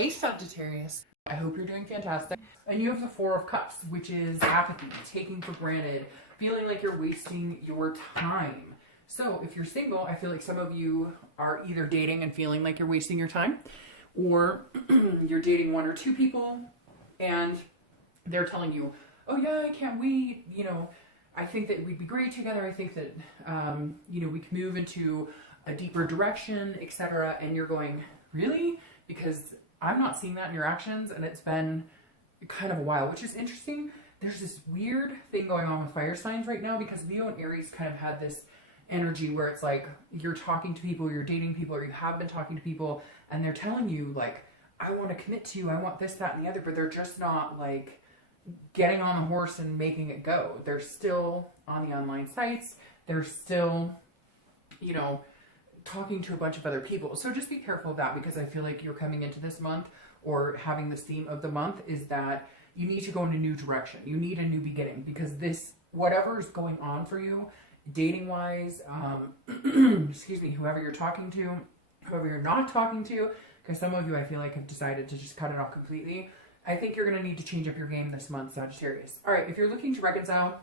Hey Sagittarius, I hope you're doing fantastic. And you have the Four of Cups, which is apathy, taking for granted, feeling like you're wasting your time. So if you're single, I feel like some of you are either dating and feeling like you're wasting your time, or you're dating one or two people and they're telling you, oh yeah, I can't wait, I think that we'd be great together. I think that, we can move into a deeper direction, etc. And you're going, really? Because I'm not seeing that in your actions, and it's been kind of a while, which is interesting. There's this weird thing going on with fire signs right now because Leo and Aries kind of had this energy where it's like you're talking to people, you're dating people, or you have been talking to people, and they're telling you like, I want to commit to you, I want this, that, and the other, but they're just not like getting on the horse and making it go. They're still on the online sites. They're still, talking to a bunch of other people. So just be careful of that, because I feel like you're coming into this month, or having this theme of the month is that you need to go in a new direction. You need a new beginning, because this, whatever is going on for you, dating wise, excuse me, whoever you're talking to, whoever you're not talking to, because some of you I feel like have decided to just cut it off completely. I think you're going to need to change up your game this month, Sagittarius. All right, if you're looking to reconcile,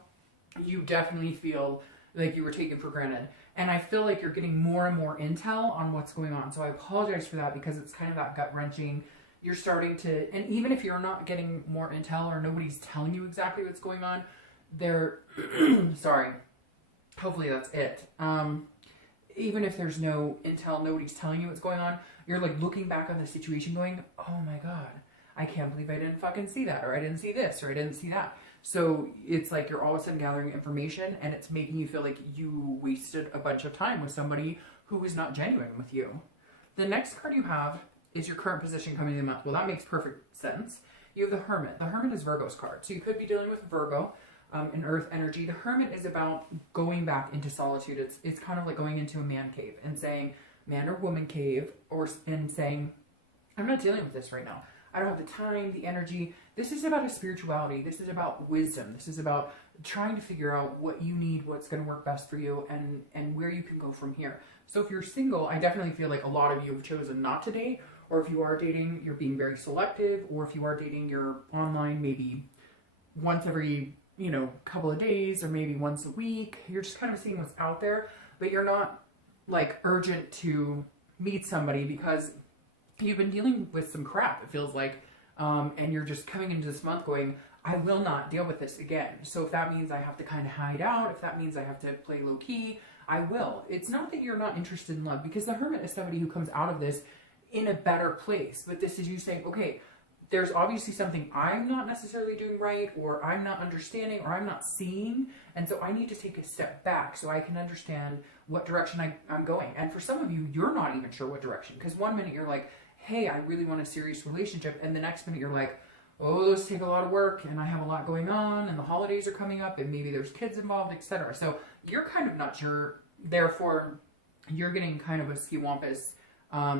you definitely feel like you were taken for granted. And I feel like you're getting more and more intel on what's going on. So I apologize for that, because it's kind of that gut-wrenching. You're starting to, and even if you're not getting more intel or nobody's telling you exactly what's going on, they're, sorry, hopefully that's it. Even if there's no intel, nobody's telling you what's going on, you're like looking back on the situation going, oh my God, I can't believe I didn't fucking see that, or I didn't see this, or I didn't see that. So it's like you're all of a sudden gathering information, and it's making you feel like you wasted a bunch of time with somebody who was not genuine with you. The next card you have is your current position coming in the month. Well, that makes perfect sense. You have the Hermit. The Hermit is Virgo's card. So you could be dealing with Virgo in Earth energy. The Hermit is about going back into solitude. It's kind of like going into a man cave and saying, man or woman cave, and saying, I'm not dealing with this right now. I don't have the time, the energy. This is about a spirituality. This is about wisdom. This is about trying to figure out what you need, what's going to work best for you, and where you can go from here. So if you're single, I definitely feel like a lot of you have chosen not to date, or if you are dating, you're being very selective, or if you are dating, you're online maybe once every, couple of days, or maybe once a week. You're just kind of seeing what's out there, but you're not like urgent to meet somebody because you've been dealing with some crap, it feels like, and you're just coming into this month going, I will not deal with this again. So if that means I have to kind of hide out, if that means I have to play low key, I will. It's not that you're not interested in love, because the Hermit is somebody who comes out of this in a better place. But this is you saying, okay, there's obviously something I'm not necessarily doing right, or I'm not understanding, or I'm not seeing. And so I need to take a step back so I can understand what direction I'm going. And for some of you, you're not even sure what direction. Because one minute you're like, hey, I really want a serious relationship. And the next minute you're like, oh, those take a lot of work, and I have a lot going on, and the holidays are coming up, and maybe there's kids involved, etc. So you're kind of not sure. Therefore, you're getting kind of a skiwampus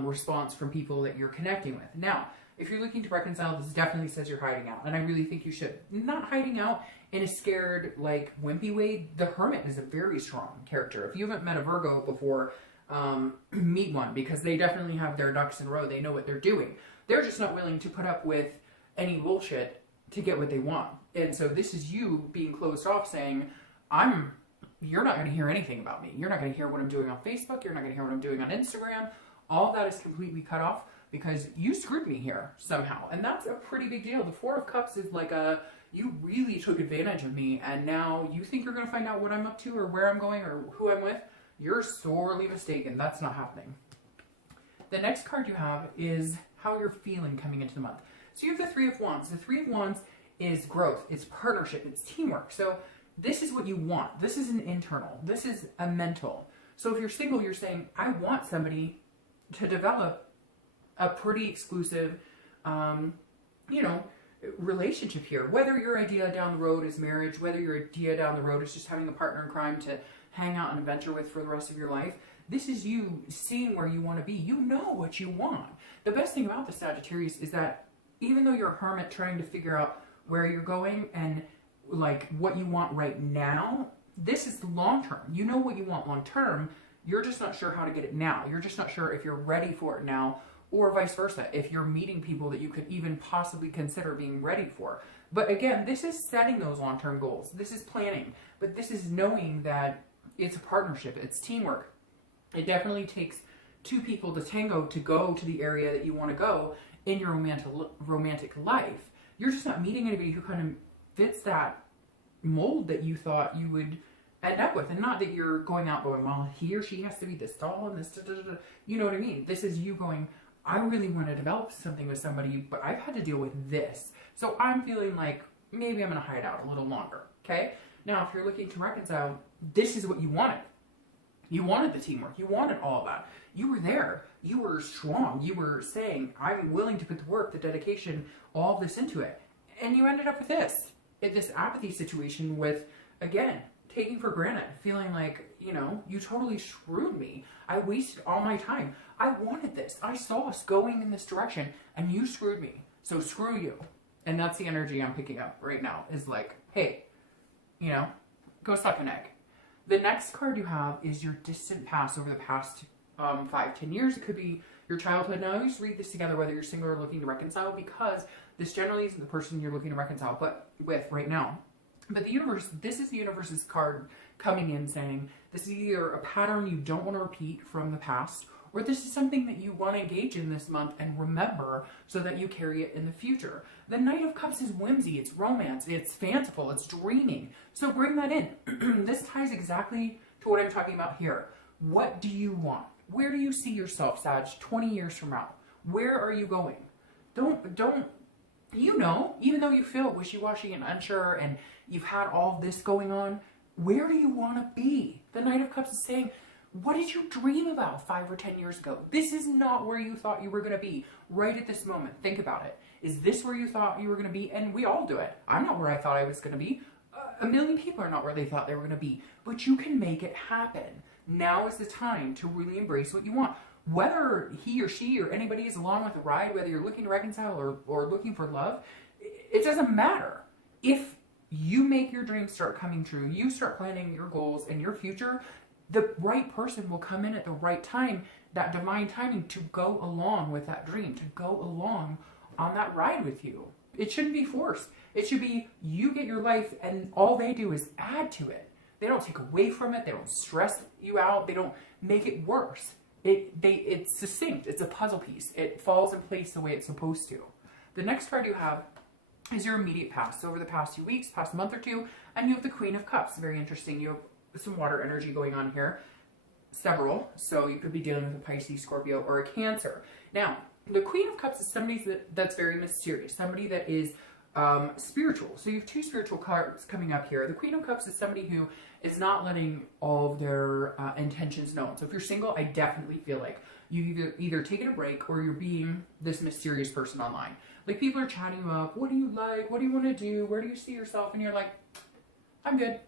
response from people that you're connecting with. Now, if you're looking to reconcile, this definitely says you're hiding out. And I really think you should. Not hiding out in a scared, like, wimpy way. The Hermit is a very strong character. If you haven't met a Virgo before, meet one, because they definitely have their ducks in a row. They know what they're doing. They're just not willing to put up with any bullshit to get what they want. And so this is you being closed off, saying, you're not going to hear anything about me. You're not going to hear what I'm doing on Facebook. You're not going to hear what I'm doing on Instagram. All that is completely cut off because you screwed me here somehow. And that's a pretty big deal. The Four of Cups is like you really took advantage of me, and now you think you're going to find out what I'm up to or where I'm going or who I'm with. You're sorely mistaken. That's not happening. The next card you have is how you're feeling coming into the month. So you have the Three of Wands. The Three of Wands is growth. It's partnership. It's teamwork. So this is what you want. This is an internal. This is a mental. So if you're single, you're saying, I want somebody to develop a pretty exclusive, relationship here. Whether your idea down the road is marriage, whether your idea down the road is just having a partner in crime to hang out and adventure with for the rest of your life, this is you seeing where you want to be. You know what you want. The best thing about the Sagittarius is that even though you're a hermit trying to figure out where you're going and like what you want right now, this is long term. You know what you want long term. You're just not sure how to get it now. You're just not sure if you're ready for it now, or vice versa, if you're meeting people that you could even possibly consider being ready for. But again, this is setting those long-term goals. This is planning, but this is knowing that it's a partnership, it's teamwork. It definitely takes two people to tango to go to the area that you want to go in your romantic life. You're just not meeting anybody who kind of fits that mold that you thought you would end up with. And not that you're going out going, well, he or she has to be this tall and this, da, da, da. You know what I mean? This is you going, I really want to develop something with somebody, but I've had to deal with this. So I'm feeling like maybe I'm going to hide out a little longer. Okay? Now, if you're looking to reconcile, this is what you wanted. You wanted the teamwork. You wanted all of that. You were there. You were strong. You were saying, I'm willing to put the work, the dedication, all of this into it. And you ended up with this. In this apathy situation with, again, taking for granted, feeling like, you know, you totally screwed me. I wasted all my time. I wanted this. I saw us going in this direction, and you screwed me. So screw you. And that's the energy I'm picking up right now, is like, hey, you know, go suck an egg. The next card you have is your distant past over the past 5-10 years. It could be your childhood. Now, I always read this together, whether you're single or looking to reconcile, because this generally isn't the person you're looking to reconcile with right now. But the universe, this is the universe's card coming in saying, this is either a pattern you don't want to repeat from the past, or this is something that you want to engage in this month and remember so that you carry it in the future. The Knight of Cups is whimsy, it's romance, it's fanciful, it's dreaming. So bring that in. This ties exactly to what I'm talking about here. What do you want? Where do you see yourself, Sag, 20 years from now? Where are you going? Don't, you know, even though you feel wishy-washy and unsure and you've had all this going on, where do you want to be? The Knight of Cups is saying, what did you dream about 5 or 10 years ago? This is not where you thought you were going to be right at this moment. Think about it. Is this where you thought you were going to be? And we all do it. I'm not where I thought I was going to be. A million people are not where they thought they were going to be. But you can make it happen. Now is the time to really embrace what you want. Whether he or she or anybody is along with the ride, whether you're looking to reconcile or looking for love, it doesn't matter. If you make your dreams start coming true, you start planning your goals and your future, the right person will come in at the right time, that divine timing, to go along with that dream, to go along on that ride with you. It shouldn't be forced. It should be you get your life and all they do is add to it. They don't take away from it. They don't stress you out. They don't make it worse. It's succinct. It's a puzzle piece. It falls in place the way it's supposed to. The next card you have is your immediate past. So over the past few weeks, past month or two, and you have the Queen of Cups. Very interesting. You have some water energy going on here. Several. So you could be dealing with a Pisces, Scorpio, or a Cancer. Now, the Queen of Cups is somebody that's very mysterious. Somebody that is spiritual. So you have two spiritual cards coming up here. The Queen of Cups is somebody who is not letting all of their intentions known. So if you're single, I definitely feel like you either taking a break or you're being this mysterious person online. Like people are chatting you up. What do you like? What do you want to do? Where do you see yourself? And you're like, I'm good.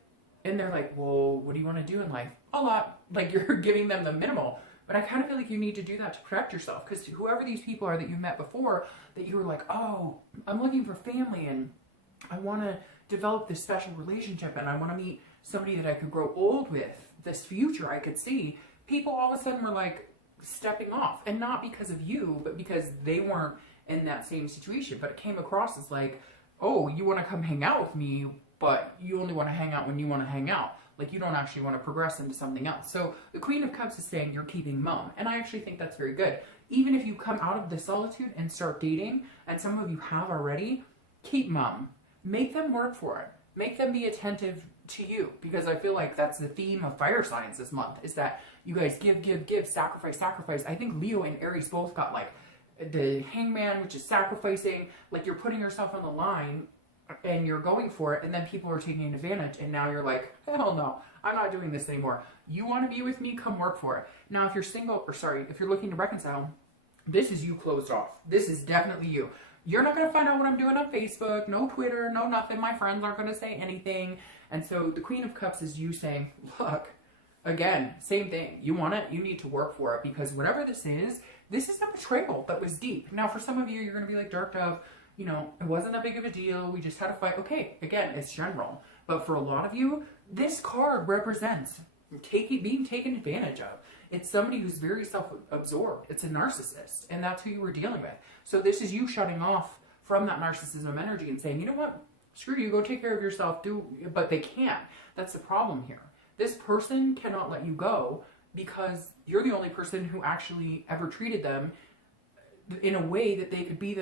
And they're like, well, what do you want to do in life? A lot. Like you're giving them the minimal. But I kind of feel like you need to do that to protect yourself, because whoever these people are that you met before, that you were like, oh, I'm looking for family and I want to develop this special relationship and I want to meet somebody that I could grow old with, this future I could see. People all of a sudden were like stepping off, and not because of you, but because they weren't in that same situation. But it came across as like, oh, you want to come hang out with me, but you only want to hang out when you want to hang out. Like you don't actually want to progress into something else. So the Queen of Cups is saying you're keeping mum. And I actually think that's very good. Even if you come out of the solitude and start dating, and some of you have already, keep mum. Make them work for it. Make them be attentive to you. Because I feel like that's the theme of fire signs this month, is that you guys give, sacrifice. I think Leo and Aries both got like the hangman, which is sacrificing. Like you're putting yourself on the line and you're going for it, and then people are taking advantage, and now you're like, hell no, I'm not doing this anymore. You want to be with me? Come work for it. Now, if you're single, if you're looking to reconcile, this is you closed off. This is definitely you. You're not going to find out what I'm doing on Facebook, no Twitter, no nothing. My friends aren't going to say anything. And so the Queen of Cups is you saying, look, again, same thing. You want it, you need to work for it, because whatever this is a betrayal that was deep. Now, for some of you, you're going to be like, Dark Dove, you know, it wasn't that big of a deal. We just had a fight. Okay, again, it's general. But for a lot of you, this card represents being taken advantage of. It's somebody who's very self-absorbed. It's a narcissist, and that's who you were dealing with. So this is you shutting off from that narcissism energy and saying, you know what, screw you, go take care of yourself, but they can't. That's the problem here. This person cannot let you go because you're the only person who actually ever treated them in a way that they could be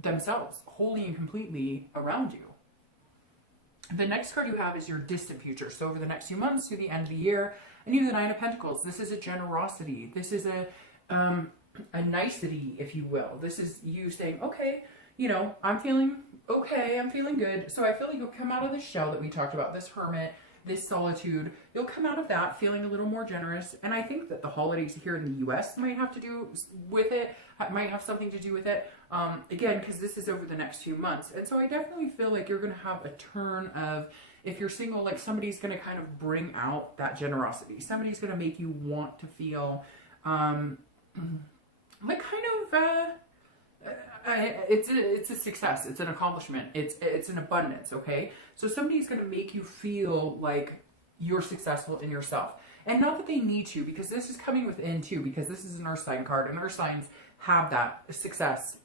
themselves, wholly and completely around you. The next card you have is your distant future. So over the next few months to the end of the year, and you have the Nine of Pentacles. This is a generosity. This is a nicety, if you will. This is you saying, okay, you know, I'm feeling okay, I'm feeling good. So I feel like you'll come out of the shell that we talked about, this hermit, this solitude. You'll come out of that feeling a little more generous. And I think that the holidays here in the US might have to do with it, might have something to do with it. Again, because this is over the next few months. And so I definitely feel like you're going to have a turn of, if you're single, like somebody's going to kind of bring out that generosity. Somebody's going to make you want to feel like kind of, it's a success. It's an accomplishment. It's an abundance. Okay. So somebody's going to make you feel like you're successful in yourself, and not that they need to, because this is coming within too, because this is an earth sign card, and earth signs have that success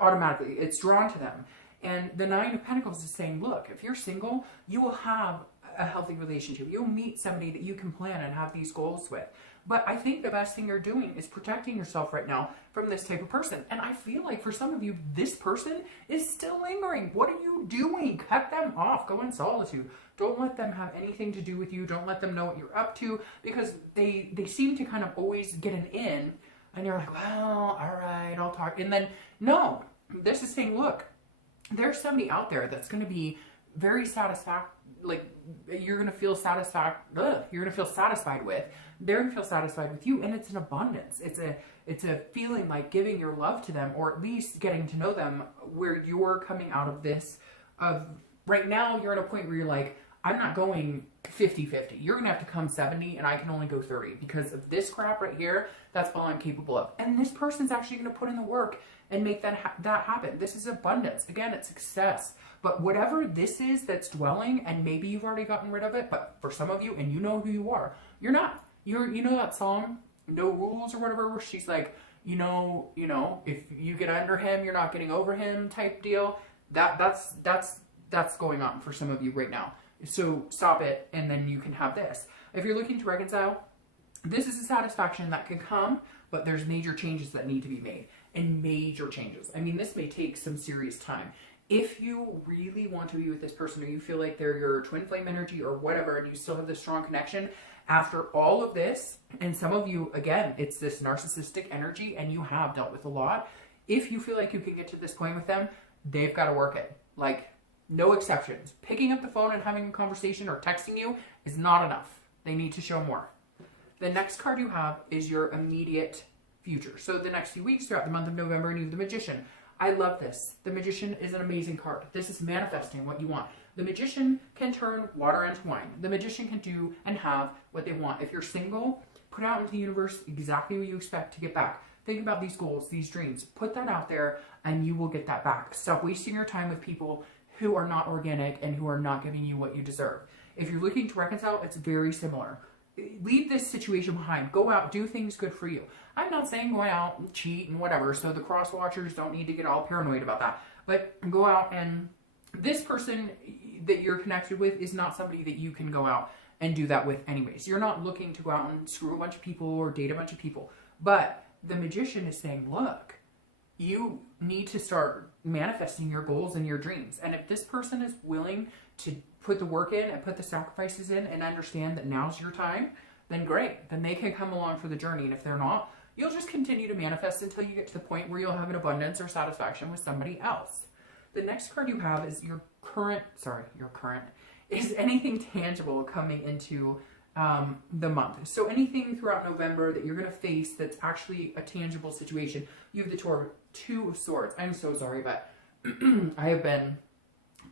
automatically. It's drawn to them. And the Nine of Pentacles is saying, look, if you're single, you will have a healthy relationship. You'll meet somebody that you can plan and have these goals with. But I think the best thing you're doing is protecting yourself right now from this type of person. And I feel like for some of you, this person is still lingering. What are you doing? Cut them off. Go in solitude. Don't let them have anything to do with you. Don't let them know what you're up to, because they seem to kind of always get an in, and you're like, well, all right, I'll talk. And then, no, this is saying, look, there's somebody out there that's going to be very satisfied, like you're going to feel satisfied. You're going to feel satisfied with. They're going to feel satisfied with you, and it's an abundance. It's a feeling like giving your love to them, or at least getting to know them, where you're coming out of this. Right now, you're at a point where you're like, I'm not going 50-50. You're going to have to come 70, and I can only go 30 because of this crap right here. That's all I'm capable of. And this person's actually going to put in the work and make that happen. This is abundance. Again, it's success. But whatever this is that's dwelling, and maybe you've already gotten rid of it, but for some of you, and you know who you are, you're not. You know that song, No Rules or whatever, where she's like, you know, if you get under him, you're not getting over him type deal. That's going on for some of you right now. So stop it, and then you can have this. If you're looking to reconcile, this is a satisfaction that can come, but there's major changes that need to be made. And major changes. I mean, this may take some serious time. If you really want to be with this person, or you feel like they're your twin flame energy or whatever, and you still have this strong connection after all of this, and some of you, again, it's this narcissistic energy, and you have dealt with a lot. If you feel like you can get to this point with them, they've got to work it. Like, no exceptions. Picking up the phone and having a conversation or texting you is not enough. They need to show more. The next card you have is your immediate future. So the next few weeks throughout the month of November, you have the Magician. I love this. The Magician is an amazing card. This is manifesting what you want. The Magician can turn water into wine. The Magician can do and have what they want. If you're single, put out into the universe exactly what you expect to get back. Think about these goals, these dreams. Put that out there, and you will get that back. Stop wasting your time with people who are not organic and who are not giving you what you deserve. If you're looking to reconcile, it's very similar. Leave this situation behind. Go out, do things good for you. I'm not saying go out and cheat and whatever, so the cross watchers don't need to get all paranoid about that. But go out, and this person that you're connected with is not somebody that you can go out and do that with anyways. You're not looking to go out and screw a bunch of people or date a bunch of people. But the Magician is saying, look, you need to start manifesting your goals and your dreams. And if this person is willing to put the work in and put the sacrifices in and understand that now's your time, then great. Then they can come along for the journey. And if they're not, you'll just continue to manifest until you get to the point where you'll have an abundance or satisfaction with somebody else. The next card you have is your current, is anything tangible coming into the month. So anything throughout November that you're going to face that's actually a tangible situation. You have the Two of Swords. I'm so sorry, but I have been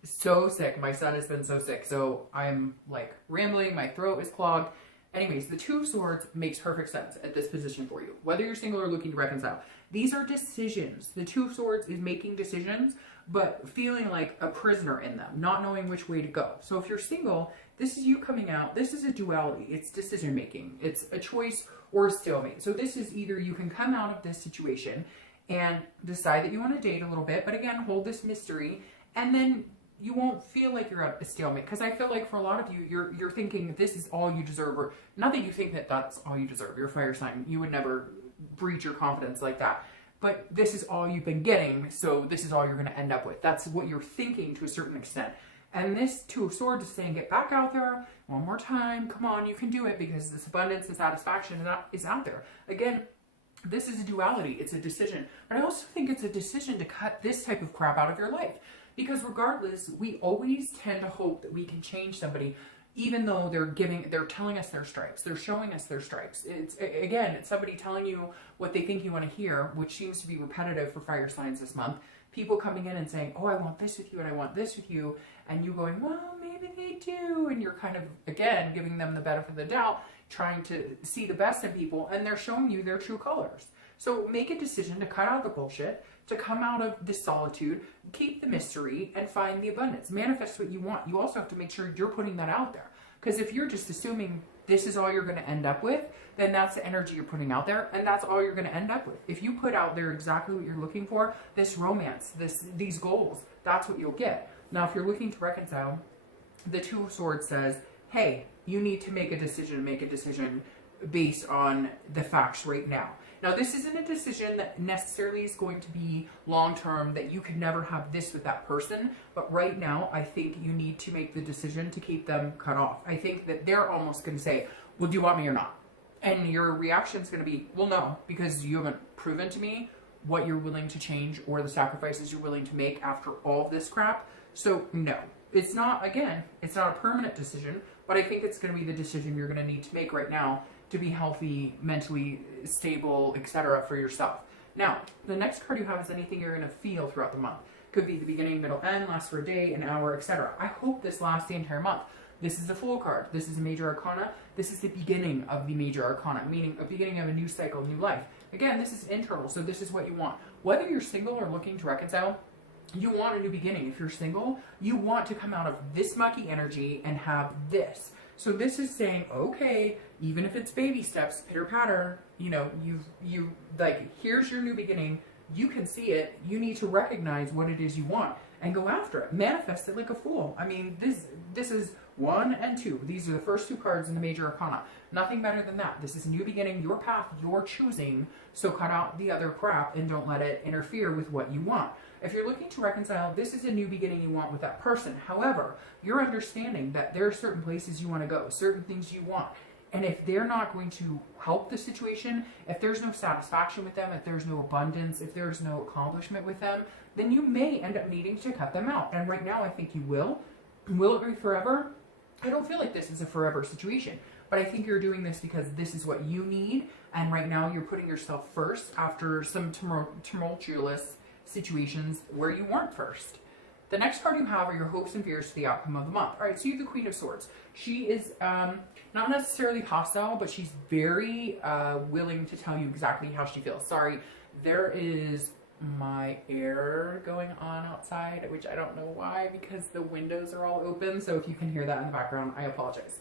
so sick. My son has been so sick. So I'm like rambling. My throat is clogged. Anyways, the Two of Swords makes perfect sense at this position for you, whether you're single or looking to reconcile. These are decisions. The Two of Swords is making decisions, but feeling like a prisoner in them, not knowing which way to go. So if you're single, this is you coming out. This is a duality. It's decision making. It's a choice or a stalemate. So this is either you can come out of this situation and decide that you want to date a little bit, but again, hold this mystery, and then you won't feel like you're at a stalemate. Because I feel like for a lot of you, you're thinking this is all you deserve, or not that you think that that's all you deserve. You're a fire sign. You would never breach your confidence like that. But this is all you've been getting, so this is all you're going to end up with. That's what you're thinking to a certain extent. And this Two of Swords is saying, get back out there one more time. Come on, you can do it, because this abundance and satisfaction is out there. Again, this is a duality. It's a decision. But I also think it's a decision to cut this type of crap out of your life. Because regardless, we always tend to hope that we can change somebody, even though they're telling us their stripes. They're showing us their stripes. It's somebody telling you what they think you want to hear, which seems to be repetitive for fire signs this month. People coming in and saying, oh, I want this with you and I want this with you. And you going, well, maybe they do. And you're kind of, again, giving them the benefit of the doubt, trying to see the best in people. And they're showing you their true colors. So make a decision to cut out the bullshit, to come out of this solitude, keep the mystery, and find the abundance. Manifest what you want. You also have to make sure you're putting that out there. Because if you're just assuming this is all you're going to end up with, then that's the energy you're putting out there, and that's all you're going to end up with. If you put out there exactly what you're looking for, this romance, these goals, that's what you'll get. Now, if you're looking to reconcile, the Two of Swords says, hey, you need to make a decision based on the facts right now. Now, this isn't a decision that necessarily is going to be long-term, that you could never have this with that person. But right now, I think you need to make the decision to keep them cut off. I think that they're almost going to say, well, do you want me or not? And your reaction is going to be, well, no, because you haven't proven to me what you're willing to change or the sacrifices you're willing to make after all this crap. So, no. It's not, again, it's not a permanent decision, but I think it's going to be the decision you're going to need to make right now to be healthy, mentally stable, etc. for yourself. Now, the next card you have is anything you're going to feel throughout the month. Could be the beginning, middle, end, last for a day, an hour, etc. I hope this lasts the entire month. This is the Fool card. This is a major arcana. This is the beginning of the major arcana, meaning a beginning of a new cycle, new life. Again, this is internal, so this is what you want. Whether you're single or looking to reconcile, you want a new beginning. If you're single, you want to come out of this mucky energy and have this. So this is saying, okay, even if it's baby steps, pitter patter, you know, you like, here's your new beginning. You can see it. You need to recognize what it is you want and go after it. Manifest it like a fool. I mean, this is 1 and 2. These are the first 2 cards in the major arcana. Nothing better than that. This is a new beginning, your path, you're choosing. So cut out the other crap and don't let it interfere with what you want. If you're looking to reconcile, this is a new beginning you want with that person. However, you're understanding that there are certain places you want to go, certain things you want. And if they're not going to help the situation, if there's no satisfaction with them, if there's no abundance, if there's no accomplishment with them, then you may end up needing to cut them out. And right now, I think you will. Will it be forever? I don't feel like this is a forever situation. But I think you're doing this because this is what you need. And right now, you're putting yourself first after some tumultuous situations where you weren't first. The next card you have are your hopes and fears for the outcome of the month. All right, so you have the Queen of Swords. She is not necessarily hostile, but she's very willing to tell you exactly how she feels. Sorry, there is my air going on outside, which I don't know why, because the windows are all open. So if you can hear that in the background, I apologize.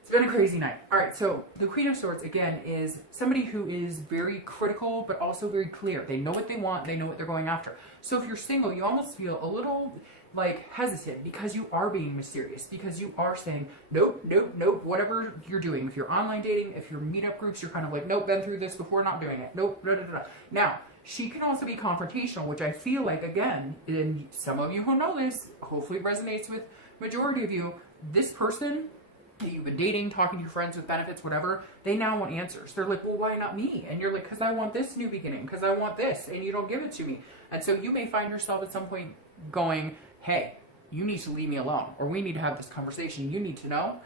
It's been a crazy night. All right, so the Queen of Swords, again, is somebody who is very critical, but also very clear. They know what they want. They know what they're going after. So if you're single, you almost feel a little like hesitant because you are being mysterious, because you are saying, nope, nope, nope, whatever you're doing. If you're online dating, if you're meetup groups, you're kind of like, nope, been through this before, not doing it. Nope, da, da, da. Now, she can also be confrontational, which I feel like, again, and some of you who know this, hopefully resonates with majority of you, this person that you've been dating, talking to your friends with benefits, whatever, they now want answers. They're like, well, why not me? And you're like, because I want this new beginning, because I want this, and you don't give it to me. And so you may find yourself at some point going, hey, you need to leave me alone, or we need to have this conversation. You need to know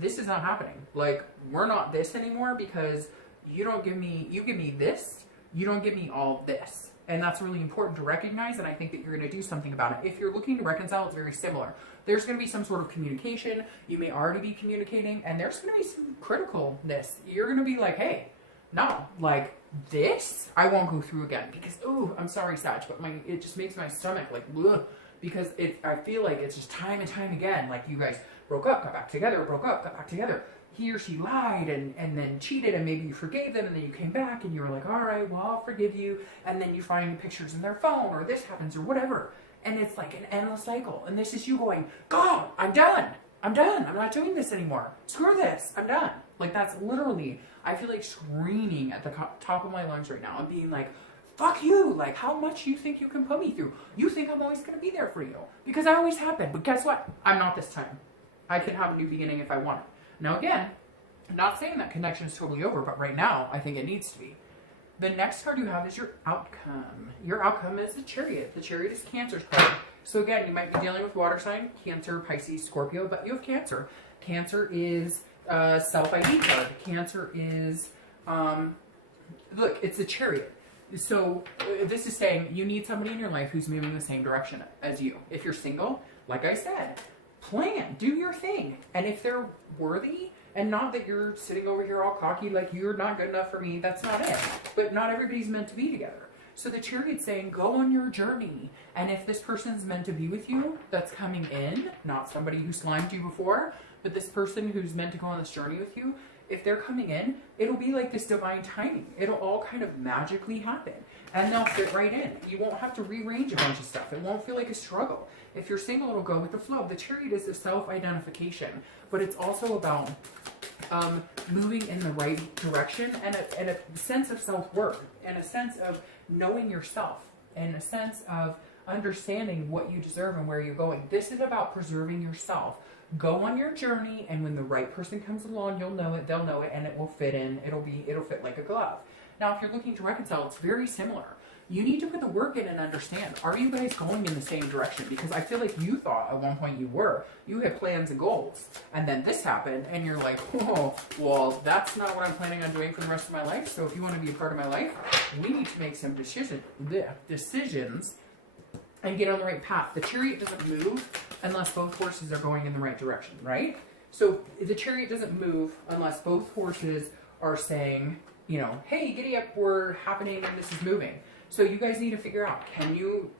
this is not happening. Like, we're not this anymore because you don't give me, you give me this, you don't give me all this. And that's really important to recognize, and I think that you're going to do something about it. If you're looking to reconcile, it's very similar. There's going to be some sort of communication. You may already be communicating, and there's going to be some criticalness. You're going to be like, hey, no, like this, I won't go through again. Because, oh, I'm sorry, Sag, but it just makes my stomach like, ugh, because I feel like it's just time and time again. Like you guys broke up, got back together, broke up, got back together. He or she lied and then cheated, and maybe you forgave them, and then you came back and you were like, all right, well, I'll forgive you. And then you find pictures in their phone, or this happens, or whatever. And it's like an endless cycle. And this is you going, God, I'm done. I'm done. I'm not doing this anymore. Screw this. I'm done. Like, that's literally, I feel like screaming at the top of my lungs right now and being like, fuck you. Like, how much you think you can put me through? You think I'm always going to be there for you. Because I always have been. But guess what? I'm not this time. I can have a new beginning if I want it. Now, again, I'm not saying that connection is totally over, but right now, I think it needs to be. The next card you have is your outcome. Your outcome is the Chariot. The Chariot is Cancer's card. So again, you might be dealing with water sign, Cancer, Pisces, Scorpio, but you have Cancer. Cancer is self-ID card. Cancer is, look, it's a Chariot. So this is saying you need somebody in your life who's moving the same direction as you. If you're single, like I said, plan, do your thing. And if they're worthy, and not that you're sitting over here all cocky like you're not good enough for me, that's not it. But not everybody's meant to be together. So the Chariot's saying, go on your journey. And if this person's meant to be with you, that's coming in, not somebody who slimed you before, but this person who's meant to go on this journey with you, if they're coming in, it'll be like this divine timing. It'll all kind of magically happen. And they'll fit right in. You won't have to rearrange a bunch of stuff. It won't feel like a struggle. If you're single, it'll go with the flow. The Chariot is a self-identification, but it's also about moving in the right direction and a sense of self-worth and a sense of knowing yourself and a sense of understanding what you deserve and where you're going. This is about preserving yourself. Go on your journey, and when the right person comes along, you'll know it, they'll know it, and it will fit in. It'll fit like a glove. Now, if you're looking to reconcile, it's very similar. You need to put the work in and understand, are you guys going in the same direction? Because I feel like you thought at one point you were. You had plans and goals. And then this happened, and you're like, oh, well, that's not what I'm planning on doing for the rest of my life. So if you want to be a part of my life, we need to make some decisions and get on the right path. The Chariot doesn't move unless both horses are going in the right direction, right? So the Chariot doesn't move unless both horses are saying, you know, hey, giddy up, we're happening and this is moving. So you guys need to figure out, can you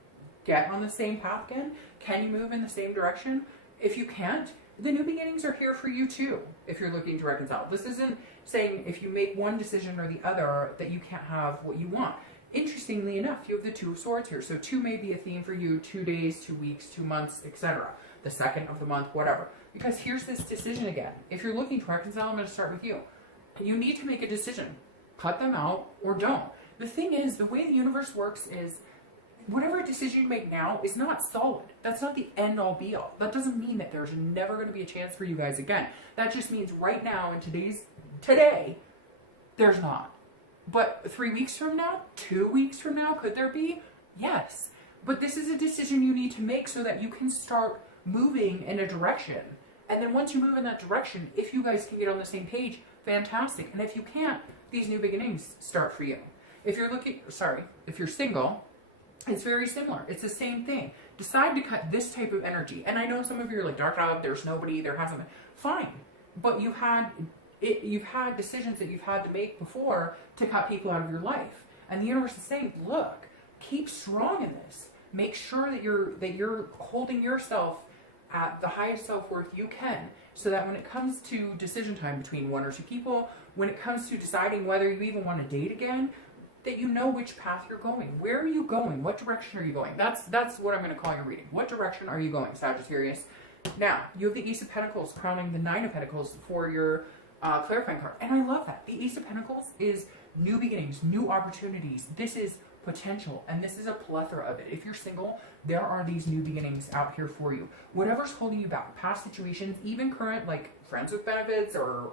get on the same path again? Can you move in the same direction? If you can't, the new beginnings are here for you too, if you're looking to reconcile. This isn't saying if you make one decision or the other that you can't have what you want. Interestingly enough, you have the Two of Swords here. So 2 may be a theme for you, 2 days, 2 weeks, 2 months, etc. The second of the month, whatever. Because here's this decision again. If you're looking to reconcile, I'm going to start with you. You need to make a decision. Cut them out or don't. The thing is, the way the universe works is whatever decision you make now is not solid. That's not the end all be all. That doesn't mean that there's never going to be a chance for you guys again. That just means right now, in today, there's not. But 3 weeks from now, 2 weeks from now, could there be? Yes. But this is a decision you need to make so that you can start moving in a direction. And then once you move in that direction, if you guys can get on the same page, fantastic. And if you can't, these new beginnings start for you. If you're single, it's very similar. It's the same thing. Decide to cut this type of energy. And I know some of you are like, dark cloud, there's nobody, there hasn't been. Fine. But you've had decisions that you've had to make before to cut people out of your life. And the universe is saying, look, keep strong in this. Make sure that you're holding yourself at the highest self-worth you can, so that when it comes to decision time between 1 or 2 people, when it comes to deciding whether you even want to date again, that you know which path you're going. Where are you going? What direction are you going? That's what I'm going to call your reading. What direction are you going, Sagittarius? Now, you have the Ace of Pentacles crowning the 9 of Pentacles for your clarifying card. And I love that. The Ace of Pentacles is new beginnings, new opportunities. This is potential, and this is a plethora of it. If you're single, there are these new beginnings out here for you. Whatever's holding you back, past situations, even current, like friends with benefits, or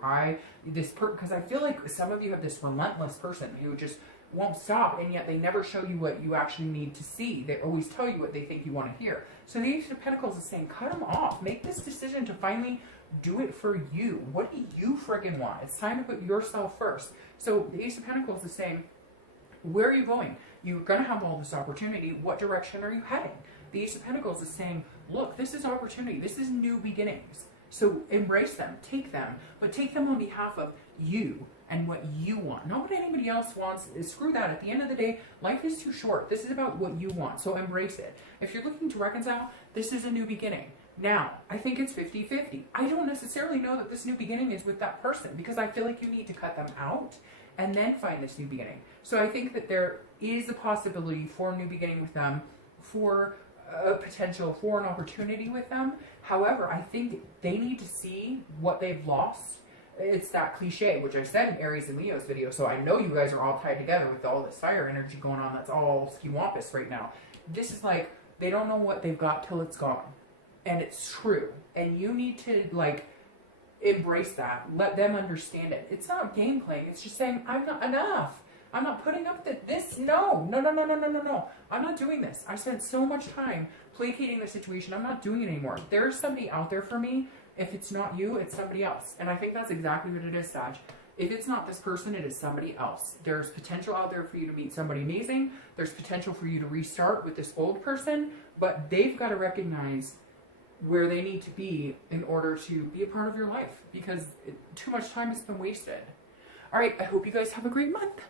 because I feel like some of you have this relentless person who just won't stop, and yet they never show you what you actually need to see. They always tell you what they think you want to hear. So the Ace of Pentacles is saying, cut them off. Make this decision to finally do it for you. What do you friggin' want? It's time to put yourself first. So the Ace of Pentacles is saying, where are you going? You're going to have all this opportunity. What direction are you heading? The Ace of Pentacles is saying, look, this is opportunity. This is new beginnings. So embrace them, take them, but take them on behalf of you and what you want. Not what anybody else wants. Screw that. At the end of the day, life is too short. This is about what you want. So embrace it. If you're looking to reconcile, this is a new beginning. Now, I think it's 50-50. I don't necessarily know that this new beginning is with that person because I feel like you need to cut them out and then find this new beginning. So I think that there is a possibility for a new beginning with them, for a potential for an opportunity with them. However, I think they need to see what they've lost. It's that cliche, which I said in Aries and Leo's video, so I know you guys are all tied together with all this fire energy going on that's all ski-wampus right now. This is like, they don't know what they've got till it's gone. And it's true. And you need to, like, embrace that. Let them understand it. It's not game playing. It's just saying, I'm not enough. I'm not putting up with this. No. I'm not doing this. I spent so much time placating the situation. I'm not doing it anymore. There's somebody out there for me. If it's not you, it's somebody else. And I think that's exactly what it is, Sag. If it's not this person, it is somebody else. There's potential out there for you to meet somebody amazing. There's potential for you to restart with this old person. But they've got to recognize where they need to be in order to be a part of your life. Because too much time has been wasted. All right, I hope you guys have a great month.